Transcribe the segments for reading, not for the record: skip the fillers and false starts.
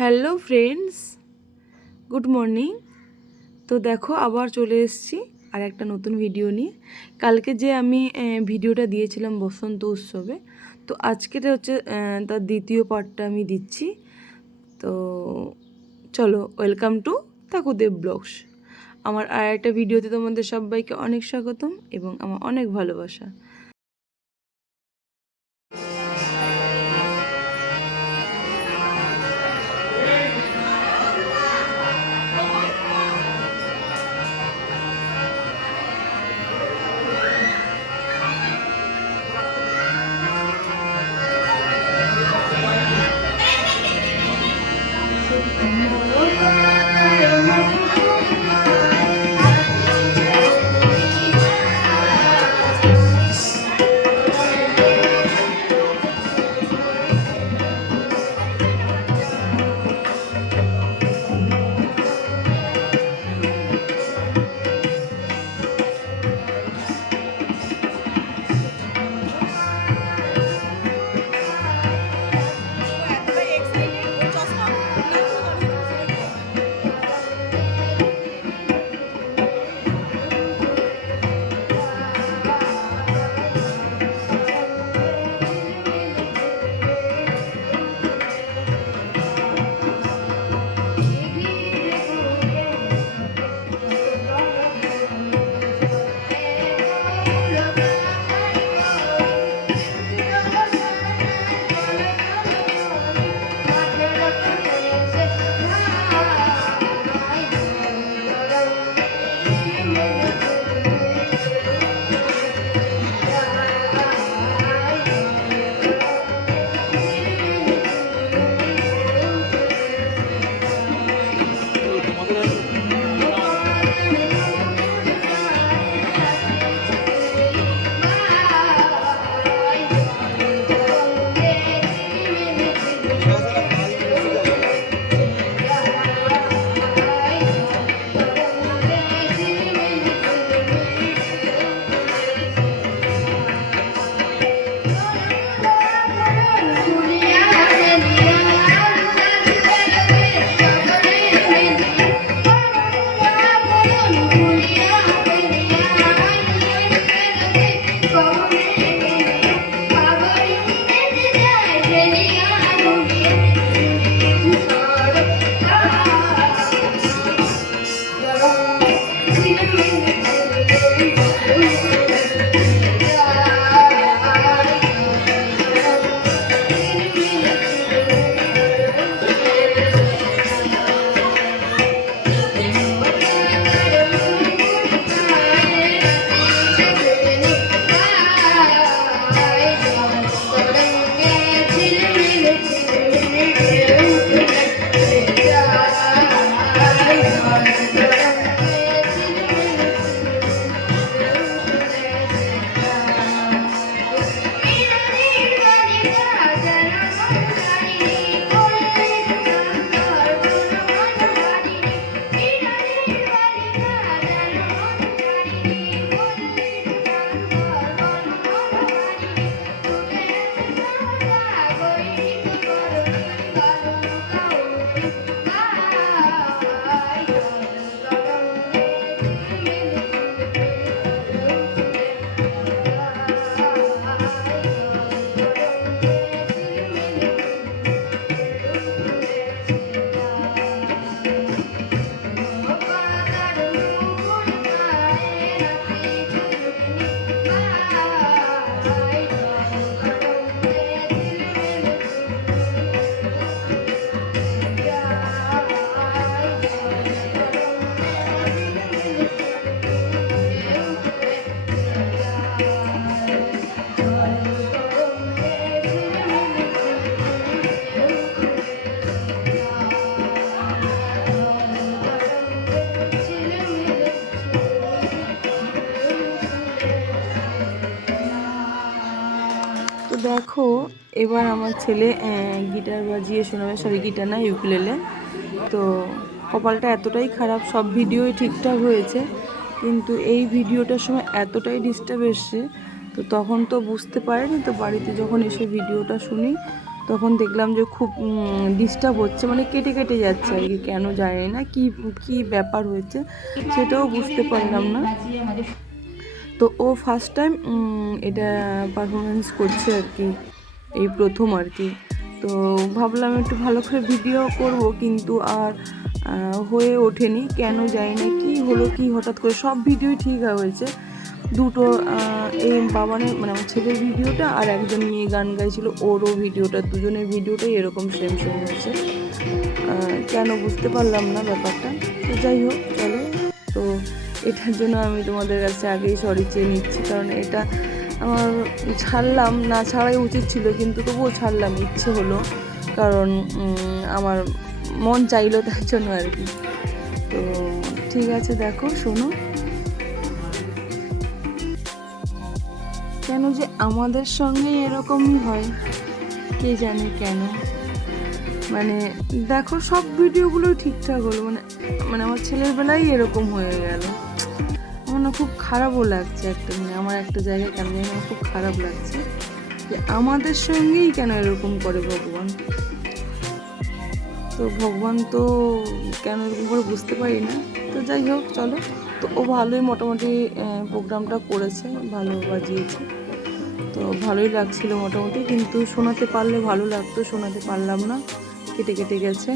Hello friends, good morning. তো দেখো আবার চলে এসেছি আর একটা নতুন ভিডিও নিয়ে। কালকে যে আমি ভিডিওটা দিয়েছিলাম বসন্ত উৎসবে, তো আজকের হচ্ছে তার দ্বিতীয় পার্টটা আমি দিচ্ছি। তো চলো, ওয়েলকাম টু তাকুদেব ব্লগস। আমার আর একটা ভিডিওতে তোমাদের সবাইকে অনেক স্বাগতম এবং আমার অনেক ভালোবাসা। তো দেখো, এবার আমার ছেলে গিটার বাজিয়ে শোনাবে, সরি গিটার না, ইউকুলেলে। তো কপালটা এতটাই খারাপ, সব ভিডিওই ঠিকঠাক হয়েছে, কিন্তু এই ভিডিওটার সময় এতটাই ডিস্টার্ব এসছে, তো তখন তো বুঝতে পারিনি। তো বাড়িতে যখন এসে ভিডিওটা শুনি, তখন দেখলাম যে খুব ডিস্টার্ব হচ্ছে, মানে কেটে কেটে যাচ্ছে আর কি, কেন জানি না কি কি ব্যাপার হয়েছে সেটাও বুঝতে পারলাম না। তো ও ফার্স্ট টাইম এটা পারফরমেন্স করছে আর কি, এই প্রথম আর কি। তো ভাবলাম একটু ভালো করে ভিডিও করব, কিন্তু আর হয়ে ওঠেনি, কেন জানি না কি হলো, কি হঠাৎ করে সব ভিডিওই ঠিক হয়েছে। দুটো এই বাবানের মানে আমার ছেলের ভিডিওটা আর একজন মেয়ে গান গাইছিল ওরও ভিডিওটা, দুজনের ভিডিওটাই এরকম সেম সেম হয়েছে। কেন বুঝতে পারলাম না ব্যাপারটা। তো যাই হোক চলো, তো এটার জন্য আমি তোমাদের কাছে আগেই সরি চেয়ে নিচ্ছি, কারণ এটা আমার ছাড়লাম না, ছাড়াই উচিত ছিল, কিন্তু তবুও ছাড়লাম, ইচ্ছে হলো, কারণ আমার মন চাইলো তার জন্য আর কি। তো ঠিক আছে, দেখো শোনো। কেন যে আমাদের সঙ্গে এরকমই হয় কে জানে কেন, মানে দেখো সব ভিডিওগুলোই ঠিকঠাক হলো, মানে মানে আমার ছেলের বেলায় এরকম হয়ে গেল। আমার না খুব খারাপও লাগছে, একটা মানে আমার একটা জায়গায় কেন জানি আমার খুব খারাপ লাগছে যে আমাদের সঙ্গেই কেন এরকম করে ভগবান। তো ভগবান তো কেন এরকম করে বুঝতে পারি না। তো যাই হোক চলো, তো ও ভালোই মোটামুটি প্রোগ্রামটা করেছে, ভালো বাজিয়েছে, তো ভালোই লাগছিল মোটামুটি, কিন্তু শোনাতে পারলে ভালো লাগতো, শোনাতে পারলাম না, কেটে কেটে গেছে।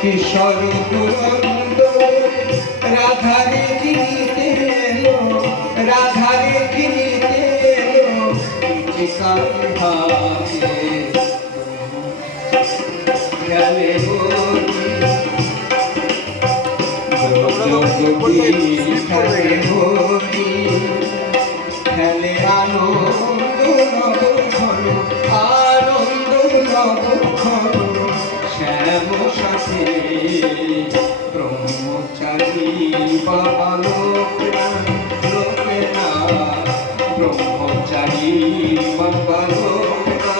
কিশোর দুরন্ত রাধারে কিনিতে এলো, রাধারে কিনিতে এলো কাঁধাতে খেলে হরি খেলে আনন্দ নবক্ষণ, আনন্দ নবক্ষণ শ্যাম সাথে ব্রহ্মচারী বাবা লোকনা লোকেনা, ব্রহ্মচারী বাবা লোকনা।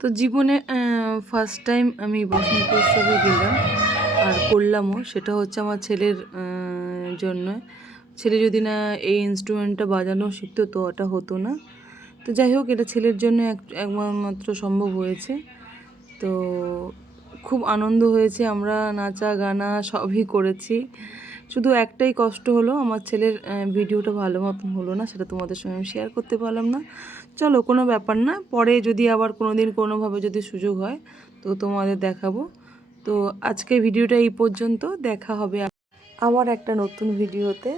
তো জীবনে ফার্স্ট টাইম আমি বসন্ত উৎসবে গেলাম আর করলামও, সেটা হচ্ছে আমার ছেলের জন্য। ছেলে যদি না এই ইনস্ট্রুমেন্টটা বাজানো শিখতো তো ওটা হতো না। তো যাই হোক, এটা ছেলের জন্য একমাত্র সম্ভব হয়েছে। তো খুব আনন্দ হয়েছে, আমরা নাচা গানা সবই করেছি। শুধু একটাই কষ্ট হলো, আমার ছেলের ভিডিওটা ভালো মতন হলো না, সেটা তোমাদের সঙ্গে আমি শেয়ার করতে পারলাম না। চলো, কোনো ব্যাপার না, পরে যদি আবার কোনো দিন কোনোভাবে যদি সুযোগ হয় তো তোমাদের দেখাবো। তো আজকে ভিডিওটা এই পর্যন্ত, দেখা হবে আবার একটা নতুন ভিডিওতে।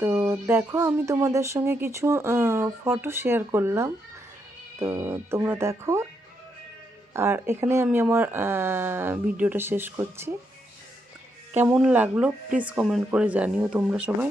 তো দেখো, আমি তোমাদের সঙ্গে কিছু ফটো শেয়ার করলাম, তো তোমরা দেখো। আর এখানে আমি আমার ভিডিওটা শেষ করছি। কেমন লাগলো প্লিজ কমেন্ট করে জানিও তোমরা সবাই।